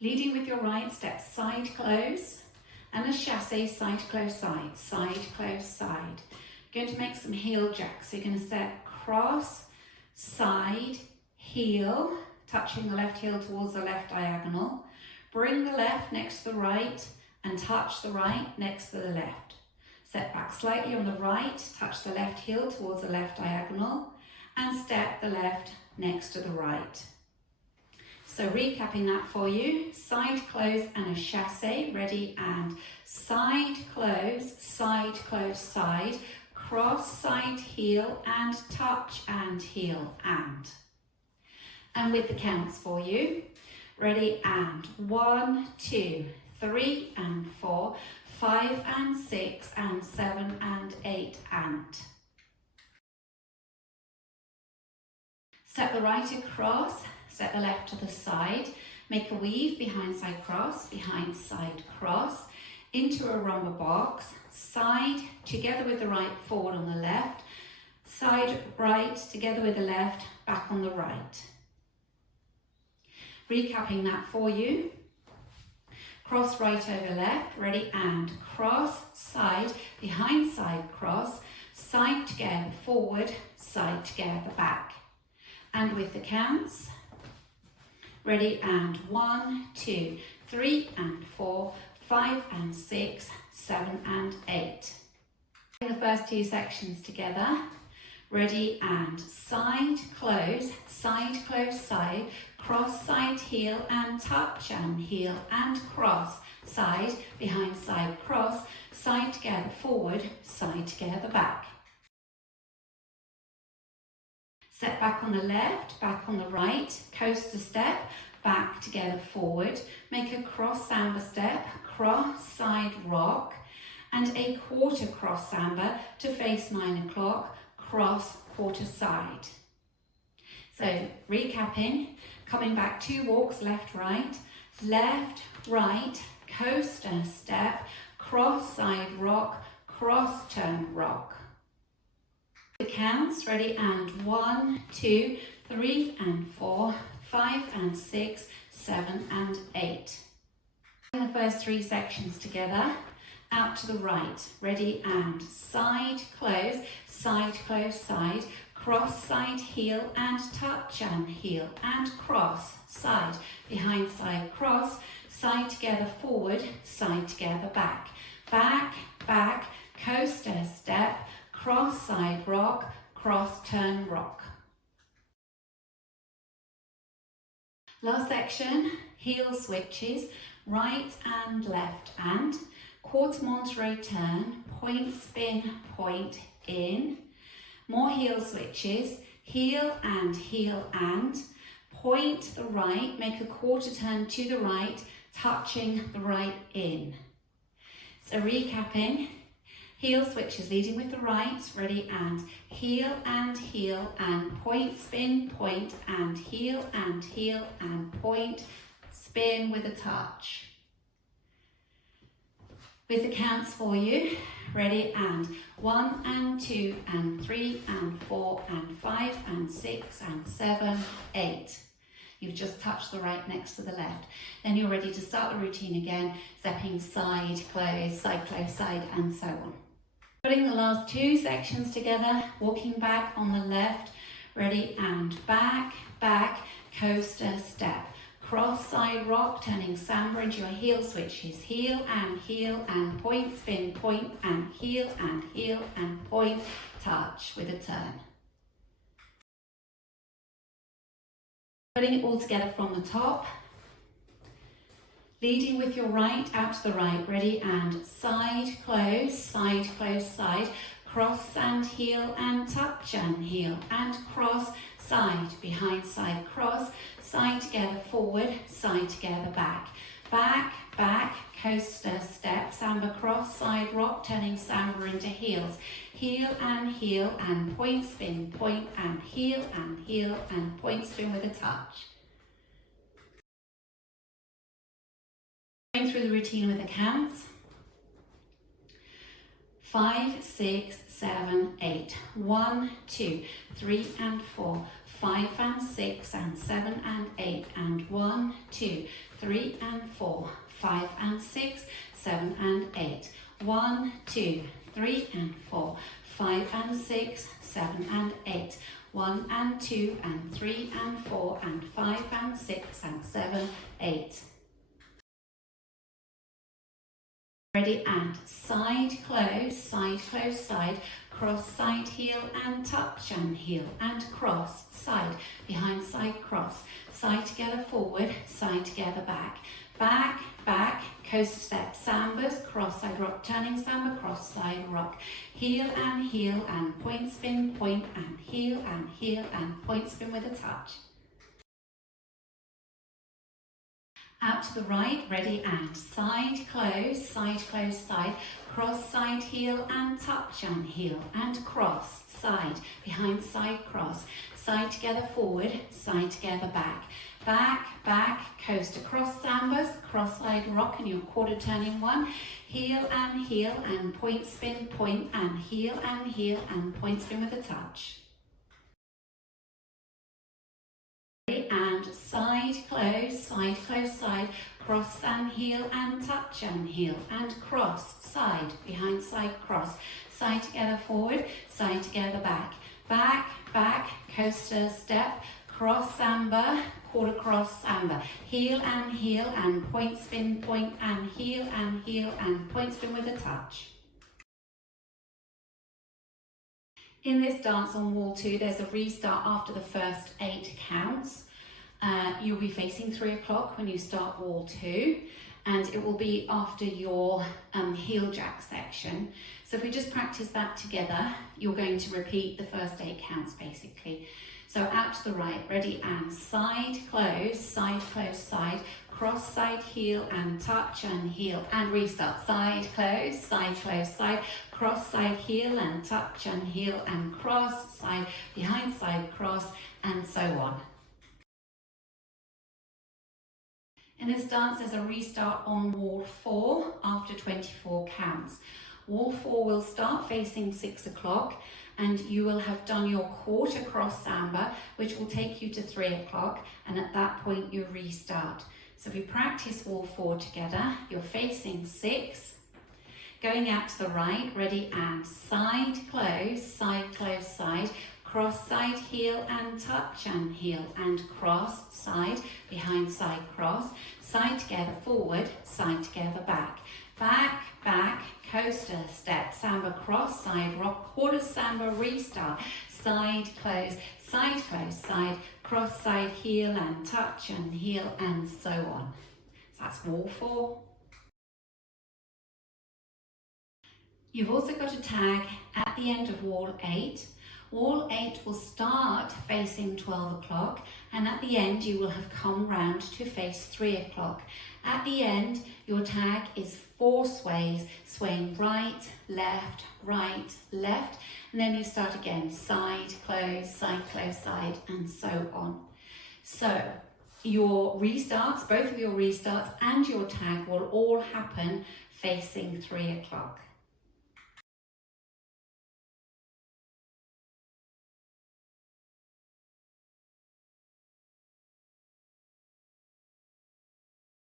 Leading with your right, step side close and a chassé side close side, side close side. Going to make some heel jacks. So you're going to step cross, side, heel, touching the left heel towards the left diagonal. Bring the left next to the right and touch the right next to the left. Step back slightly on the right, touch the left heel towards the left diagonal and step the left next to the right. So recapping that for you, side close and a chassé, ready, and side close, side, cross, side, heel, and touch and heel, and. And with the counts for you, ready, and 1, 2, 3, and 4, 5, and 6, and 7, and 8, and. Step the right across, step the left to the side, make a weave behind side cross, into a rumba box, side together with the right forward on the left, side right together with the left, back on the right. Recapping that for you, cross right over left, ready, and cross, side, behind side cross, side together forward, side together back. And with the counts, ready, and 1, 2, 3, and 4, 5, and 6, 7, and 8. The first two sections together, ready, and side, close, side, cross, side, heel, and touch, and heel, and cross, side, behind side cross, side together forward, side together back. Step back on the left, back on the right, coaster step, back together forward, make a cross samba step, cross side rock, and a quarter cross samba to face 9 o'clock, cross quarter side. So recapping, coming back 2 walks, left, right, coaster step, cross side rock, cross turn rock. The counts, ready, and 1, 2, 3, and 4, 5, and 6, 7, and 8. The first 3 sections together, out to the right, ready, and side, side, cross, side, heel, and touch, and heel, and cross, side, behind side cross, side together forward, side together back, back, coaster step, cross side rock, cross turn rock. Last section, heel switches, right and left, and quarter Monterey turn, point spin, point in. More heel switches, heel, and point the right, make a quarter turn to the right, touching the right in. So recapping, heel switches, leading with the right, ready, and heel, and point, spin, point, and heel, and point, spin with a touch. With the counts for you, ready, and 1, and 2, and 3, and 4, and 5, and 6, and 7, 8. You've just touched the right next to the left. Then you're ready to start the routine again, stepping side, close, side, and so on. Putting the last 2 sections together, walking back on the left, ready, and back, coaster step. Cross side rock, turning samba into your heel switches. Heel, and point, spin, point, and heel, and point, touch with a turn. Putting it all together from the top. Leading with your right, out to the right, ready, and side, close, side, cross and heel, and touch and heel, and cross, side, behind side cross, side together forward, side together back, back, coaster step, samba cross, side rock, turning samba into heels, heel, and point, spin, point, and heel, and point, spin with a touch. Going through the routine with the counts. 5, 6, 7, 8. 1, 2, 3, and 4. 5 and 6 and 7 and 8 and 1, 2, 3 and 4, 5 and 6, 7 and 8, 1, 2, 3 and 4, 5 and 6, 7 and 8, 1 and 2 and 3 and 4 and 5 and 6 and 7, 8. Ready, and side, close, side, cross, side, heel and touch and heel and cross, side, behind, side, cross, side together, forward, side together, back, back, back, coaster step, sambas, cross side rock, turning samba, cross side rock, heel and point spin, point and heel and point spin with a touch. Out to the right, ready, and side, close, side, cross, side, heel and touch and heel and cross, side, behind, side, cross, side together, forward, side together, back, back, back, coaster, cross sambas, cross side rock and your quarter turning one, heel and point spin, point and heel and point spin with a touch. And side, close, side, cross and heel and touch and heel and cross, side, behind, side, cross, side together, forward, side together, back, back, back, coaster step, cross samba, quarter cross samba, heel and point spin, point and heel and point spin with a touch. In this dance on wall 2, there's a restart after the first 8 counts. You'll be facing 3 o'clock when you start wall 2, and it will be after your heel jack section. So if we just practice that together, you're going to repeat the first 8 counts basically. So out to the right, ready, and side, close, side, cross, side, heel and touch and heel and restart, side, close, side, cross, side, heel and touch and heel and cross, side, behind, side, cross, and so on. In this dance, there's a restart on wall 4 after 24 counts. Wall 4 will start facing 6 o'clock, and you will have done your quarter cross samba, which will take you to 3 o'clock, and at that point you restart. So we practice wall 4 together. You're facing 6, going out to the right, ready, and side, close, side, cross, side, heel and touch and heel and cross, side, behind, side, cross, side together, forward, side together, back, back, back, coaster step, samba, cross, side, rock, quarter samba, restart, side, close, side, cross, side, heel and touch and heel and so on. So that's wall 4. You've also got a tag at the end of wall 8. Wall 8 will start facing 12 o'clock, and at the end you will have come round to face 3 o'clock. At the end, your tag is 4 sways, swaying right, left, and then you start again, side, close, side, and so on. So your restarts, both of your restarts and your tag will all happen facing 3 o'clock.